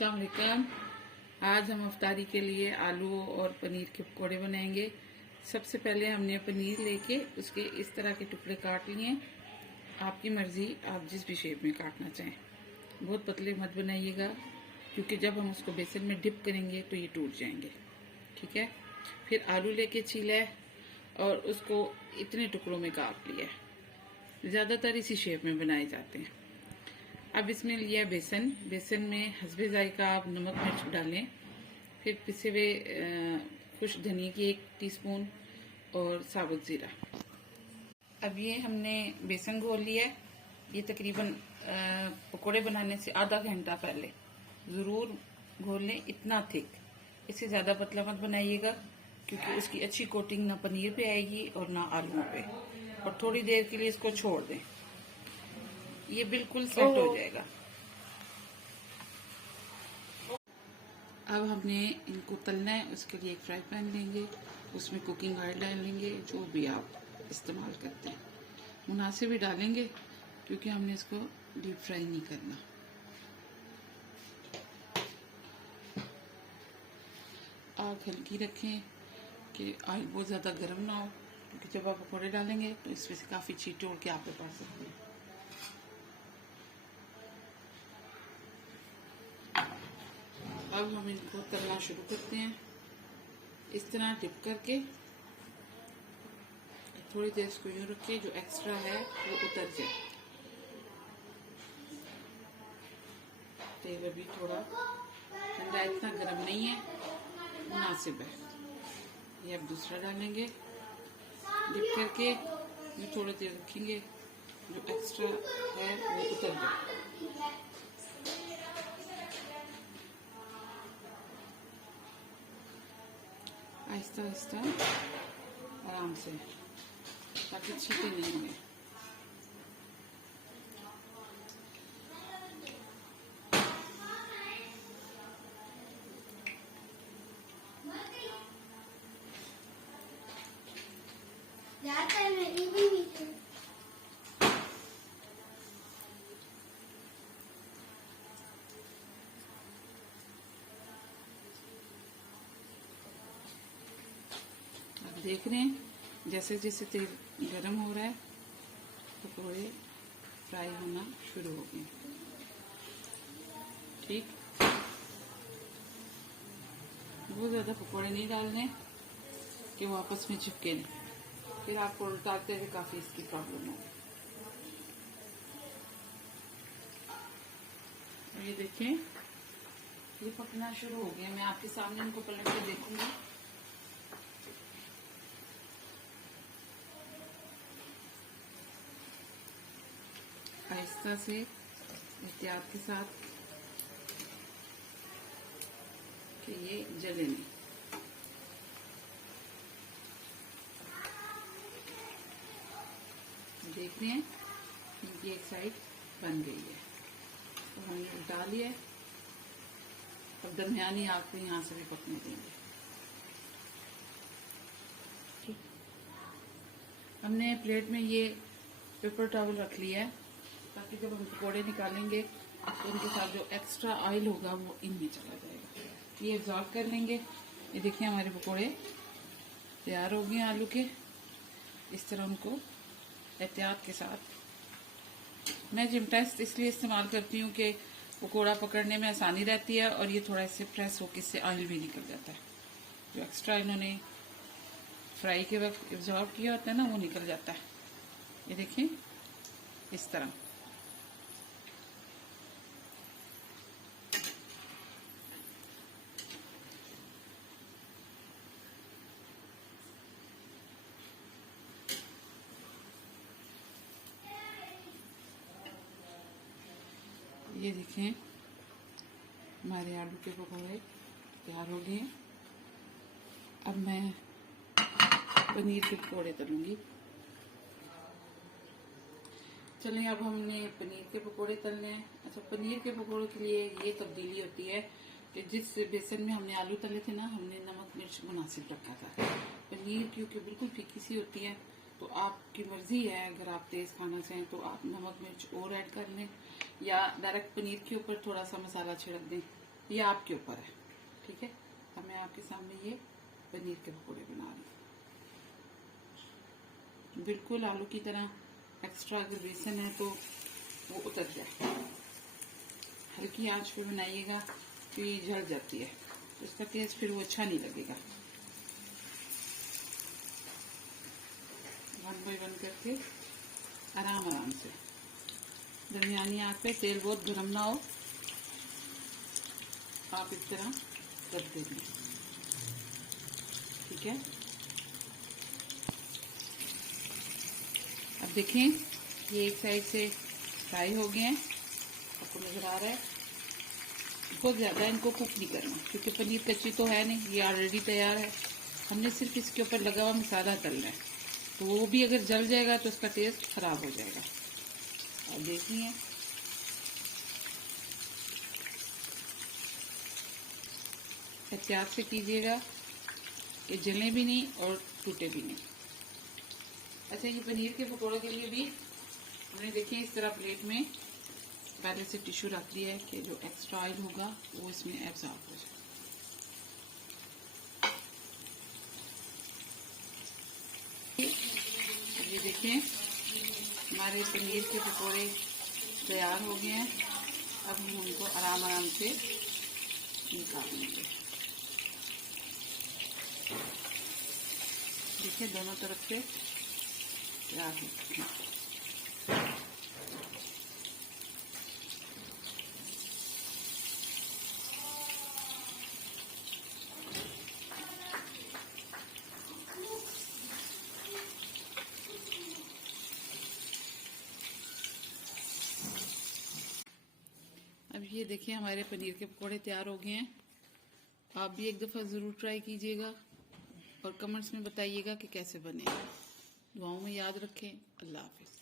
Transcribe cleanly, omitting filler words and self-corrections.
अस्सलाम वालेकुम। आज हम अफ्तारी के लिए आलू और पनीर के पकौड़े बनाएंगे। सबसे पहले हमने पनीर लेके उसके इस तरह के टुकड़े काट लिए। आपकी मर्जी, आप जिस भी शेप में काटना चाहें। बहुत पतले मत बनाइएगा क्योंकि जब हम उसको बेसन में डिप करेंगे तो ये टूट जाएंगे। ठीक है। फिर आलू लेके छीला और उसको इतने टुकड़ों में काट लिया। ज़्यादातर इसी शेप में बनाए जाते हैं। अब इसमें लिया बेसन में हस्बे जायका आप नमक मिर्च डालें। फिर पिसे हुए खुश धनिया की 1 टीस्पून और साबुत ज़ीरा। अब ये हमने बेसन घोल लिया है। ये तकरीबन पकोड़े बनाने से आधा घंटा पहले ज़रूर घोल लें। इतना थिक, इससे ज़्यादा पतला मत बनाइएगा क्योंकि उसकी अच्छी कोटिंग ना पनीर पे आएगी और ना आलूओं पे। और थोड़ी देर के लिए इसको छोड़ दें, ये बिल्कुल सेट हो जाएगा। अब हमने इनको तलना है। उसके लिए एक फ्राई पैन लेंगे, उसमें कुकिंग ऑयल डाल लेंगे, जो भी आप इस्तेमाल करते हैं मुनासिब ही डालेंगे क्योंकि हमने इसको डीप फ्राई नहीं करना। आग हल्की रखें कि ऑयल बहुत ज़्यादा गर्म ना हो क्योंकि जब आप पकौड़े डालेंगे तो इसमें से काफ़ी छींटे उड़ के आप पे पड़ सकते हैं। अब हम इनको तलना शुरू करते हैं। इस तरह डिप करके थोड़ी देर इसको यूं रखिए, जो एक्स्ट्रा है वो उतर जाए। तेल अभी थोड़ा ठंडा, इतना गर्म नहीं है, मुनासिब है। ये अब दूसरा डालेंगे, डिप करके ये थोड़ी देर रखेंगे, जो एक्स्ट्रा है वो उतर जाए। आहिस्ता आहिस्ता आराम से, ताकि छींटे नहीं होंगे। देख रहे हैं जैसे जैसे तेल गर्म हो रहा है पकौड़े फ्राई होना शुरू हो गए। ठीक, बहुत ज़्यादा पकौड़े नहीं डालने कि वो आपस में चिपके नहीं, फिर आपको उल्टाते हुए काफ़ी इसकी प्रॉब्लम हो। ये देखें, ये पकना शुरू हो गया। मैं आपके सामने इनको पलट के देखूंगी। आहिस्ता से, एहतियात के साथ कि ये जले नहीं। देख रहे हैं इनकी एक साइड बन गई है तो हमने उल्टा लिया है। अब दरमियानी आग पे यहाँ से भी पकने देंगे। हमने प्लेट में ये पेपर टॉवल रख लिया है ताकि जब हम पकौड़े निकालेंगे तो उनके साथ जो एक्स्ट्रा ऑयल होगा वो इनमें चला जाएगा। ये एब्जॉर्ब कर लेंगे। ये देखिए हमारे पकौड़े तैयार हो गए आलू के। इस तरह उनको एहतियात के साथ, मैं चिमटा इसलिए इस्तेमाल करती हूँ कि पकौड़ा पकड़ने में आसानी रहती है और ये थोड़ा इससे प्रेस होकर इससे ऑयल भी निकल जाता है। जो एक्स्ट्रा इन्होंने फ्राई के वक्त एब्जॉर्ब किया होता है ना, वो निकल जाता है। ये देखिए इस तरह। ये देखें हमारे आलू के पकौड़े तैयार हो गए। अब मैं पनीर के पकौड़े तलूंगी। चलें, अब हमने पनीर के पकौड़े तलने हैं। अच्छा, पनीर के पकौड़ों के लिए ये तब्दीली होती है कि जिस बेसन में हमने आलू तले थे ना, हमने नमक मिर्च मुनासिब रखा था। पनीर क्योंकि बिल्कुल फीकी सी होती है तो आपकी मर्जी है, अगर आप तेज खाना चाहें तो आप नमक मिर्च और ऐड कर लें या डायरेक्ट पनीर के ऊपर थोड़ा सा मसाला छिड़क दें ये आपके ऊपर है। ठीक है, अब मैं आपके सामने ये पनीर के पकौड़े बना रही हूँ। बिल्कुल आलू की तरह एक्स्ट्रा अगर बेसन है तो वो उतर जाए। हल्की आंच पे बनाइएगा तो ये जल जाती है, तो इसका टेस्ट फिर वो अच्छा नहीं लगेगा। वन बाय वन करके आराम आराम से, दरमियानी आंच पे, तेल बहुत गर्म ना हो, आप इस तरह करते दें। ठीक है, अब देखें ये एक साइड से फ्राई हो गए हैं, आपको नजर आ रहा है। बहुत ज़्यादा इनको कुक नहीं करना, क्योंकि पनीर कच्ची तो है नहीं, ये ऑलरेडी तैयार है। हमने सिर्फ इसके ऊपर लगा हुआ मसाला तलना है, तो वो भी अगर जल जाएगा तो उसका टेस्ट खराब हो जाएगा। और देखिए एहतियात से कीजिएगा कि जले भी नहीं और टूटे भी नहीं। अच्छा, ये पनीर के पकौड़े के लिए भी हमने देखिए इस तरह प्लेट में पहले से टिश्यू रख दिया है कि जो एक्स्ट्रा ऑयल होगा वो इसमें एब्जॉर्ब हो जाए। ये देखिए हमारे पनीर के पकौड़े तैयार हो गए हैं। अब हम उनको आराम आराम से निकालेंगे। देखिए दोनों तरफ से तैयार हो चुके हैं। अब ये देखिए हमारे पनीर के पकौड़े तैयार हो गए हैं। आप भी एक दफ़ा ज़रूर ट्राई कीजिएगा और कमेंट्स में बताइएगा कि कैसे बने। दुआओं में याद रखें। अल्लाह हाफिज़।